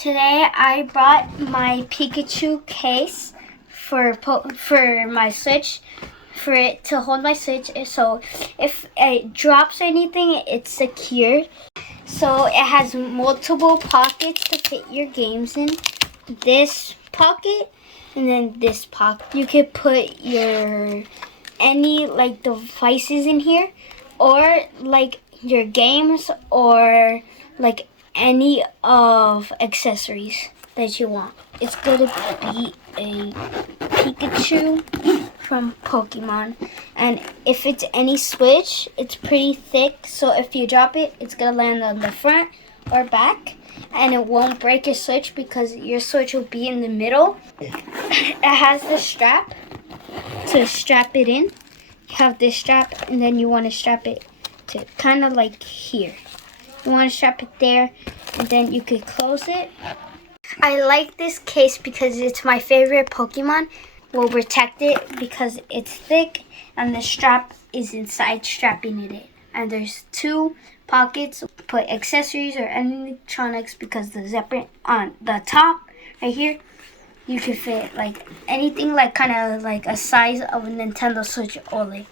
Today I brought my Pikachu case for my Switch, for it to hold my Switch, so if it drops anything, it's secured. So it has multiple pockets to fit your games in. This pocket and then this pocket. You could put your any like devices in here, or like your games, or like any of accessories that you want. It's gonna be a Pikachu from Pokemon, and if it's any Switch, it's pretty thick, so if you drop it, it's gonna land on the front or back, and it won't break your Switch because your Switch will be in the middle. It has the strap to strap it in. You have this strap, and then you want to strap it to kind of like here. You want to strap it there, and then you could close it. I like this case because it's my favorite Pokemon. Will protect it because it's thick, and the strap is inside strapping it in. And there's two pockets to put accessories or any electronics, because the zipper on the top right here, you can fit like anything, like kind of like a size of a Nintendo Switch OLED.